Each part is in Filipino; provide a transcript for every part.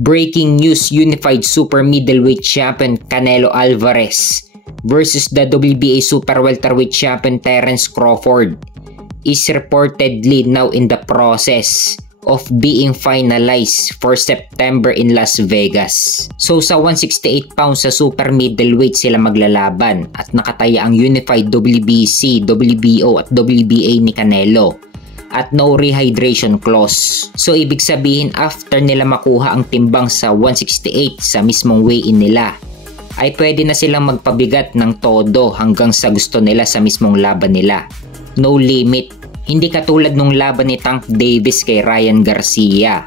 Breaking news, Unified Super Middleweight Champion Canelo Alvarez versus the WBA Super Welterweight Champion Terence Crawford is reportedly now in the process of being finalized for September in Las Vegas. So sa 168 pounds sa super middleweight sila maglalaban at nakataya ang Unified WBC, WBO at WBA ni Canelo at no rehydration clause. So ibig sabihin after nila makuha ang timbang sa 168 sa mismong weigh-in nila ay pwede na silang magpabigat ng todo hanggang sa gusto nila sa mismong laban nila. No limit. Hindi katulad nung laban ni Tank Davis kay Ryan Garcia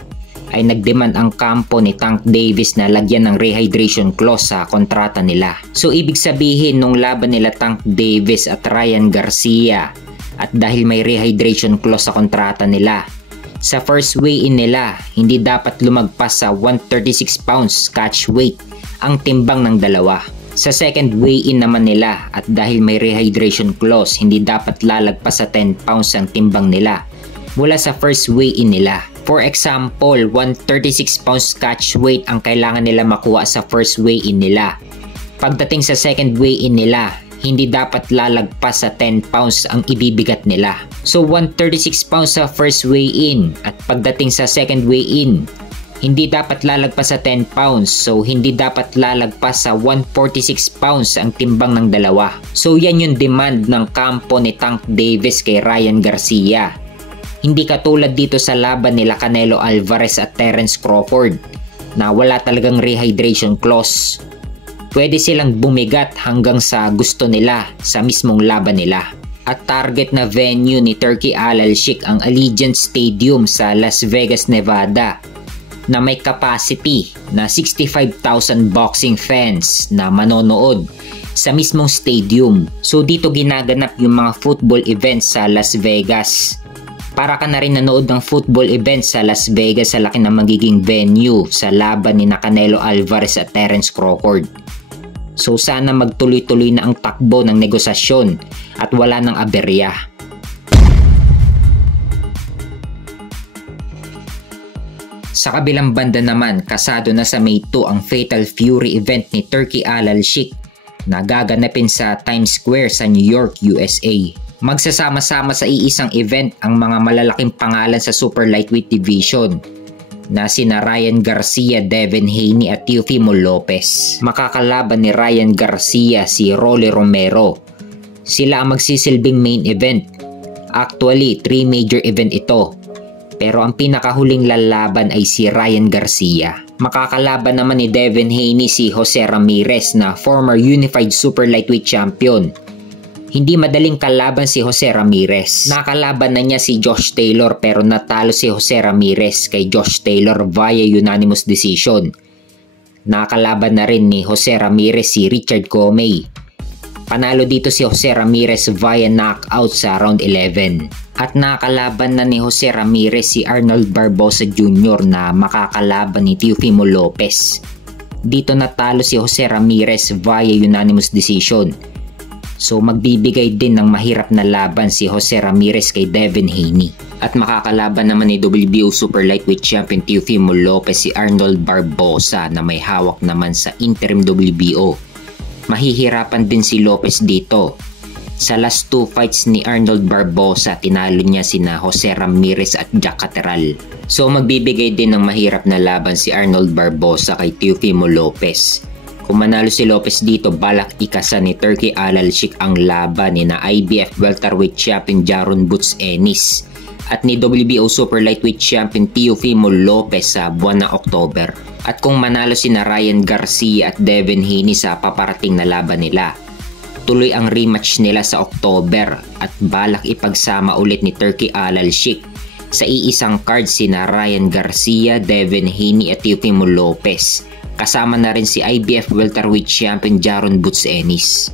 ay nagdemand ang kampo ni Tank Davis na lagyan ng rehydration clause sa kontrata nila. So ibig sabihin nung laban nila Tank Davis at Ryan Garcia at dahil may rehydration clause sa kontrata nila, sa first weigh-in nila hindi dapat lumagpas sa 136 pounds catch weight ang timbang ng dalawa. Sa second weigh-in naman nila at dahil may rehydration clause hindi dapat lalagpas sa 10 pounds ang timbang nila mula sa first weigh-in nila. For example, 136 pounds catch weight ang kailangan nila makuha sa first weigh-in nila. Pagdating sa second weigh-in nila, hindi dapat lalagpas sa 10 pounds ang ibibigat nila. So 136 pounds sa first weigh-in at pagdating sa second weigh-in, hindi dapat lalagpas sa 10 pounds. So hindi dapat lalagpas sa 146 pounds ang timbang ng dalawa. So yan yung demand ng kampo ni Tank Davis kay Ryan Garcia. Hindi katulad dito sa laban nila Canelo Alvarez at Terence Crawford na wala talagang rehydration clause. Pwede silang bumigat hanggang sa gusto nila sa mismong laban nila. At target na venue ni Turki Al-Sheikh ang Allegiant Stadium sa Las Vegas, Nevada na may capacity na 65,000 boxing fans na manonood sa mismong stadium. So dito ginaganap yung mga football events sa Las Vegas. Para ka na rin nanood ng football events sa Las Vegas sa laki na magiging venue sa laban ni Canelo Alvarez at Terence Crawford. So sana magtuloy-tuloy na ang takbo ng negosasyon at wala ng aberya. Sa kabilang banda naman, kasado na sa May 2 ang Fatal Fury event ni Turki Al-Sheikh na gaganapin sa Times Square sa New York, USA. Magsasama-sama sa iisang event ang mga malalaking pangalan sa Super Lightweight Division na sina Ryan Garcia, Devin Haney at Teofimo Lopez. Makakalaban ni Ryan Garcia si Rolly Romero. Sila ang magsisilbing main event. Actually, 3 major event ito. Pero ang pinakahuling lalaban ay si Ryan Garcia. Makakalaban naman ni Devin Haney si Jose Ramirez na former Unified Super Lightweight Champion. Hindi madaling kalaban si Jose Ramirez. Nakalaban na niya si Josh Taylor pero natalo si Jose Ramirez kay Josh Taylor via unanimous decision. Nakalaban na rin ni Jose Ramirez si Richard Comey. Panalo dito si Jose Ramirez via knockout sa round 11. At nakalaban na ni Jose Ramirez si Arnold Barboza Jr. na makakalaban ni Teofimo Lopez. Dito natalo si Jose Ramirez via unanimous decision. So magbibigay din ng mahirap na laban si Jose Ramirez kay Devin Haney. At makakalaban naman ni WBO Super Lightweight Champion Teofimo Lopez si Arnold Barboza na may hawak naman sa interim WBO. Mahihirapan din si Lopez dito. Sa last 2 fights ni Arnold Barboza, tinalo niya sina Jose Ramirez at Jack Catterall. So magbibigay din ng mahirap na laban si Arnold Barboza kay Teofimo Lopez. Kung manalo si Lopez dito, balak ikasa ni Turki Al-Sheikh ang laban ni na IBF Welterweight Champion Jaron Boots Ennis at ni WBO Super Lightweight Champion Teofimo Lopez sa buwan ng October. At kung manalo si na Ryan Garcia at Devin Haney sa paparating na laban nila, tuloy ang rematch nila sa October at balak ipagsama ulit ni Turki Al-Sheikh sa iisang card sina Ryan Garcia, Devin Haney at Teofimo Lopez. Kasama na rin si IBF Welterweight Champion Jaron Boots Ennis.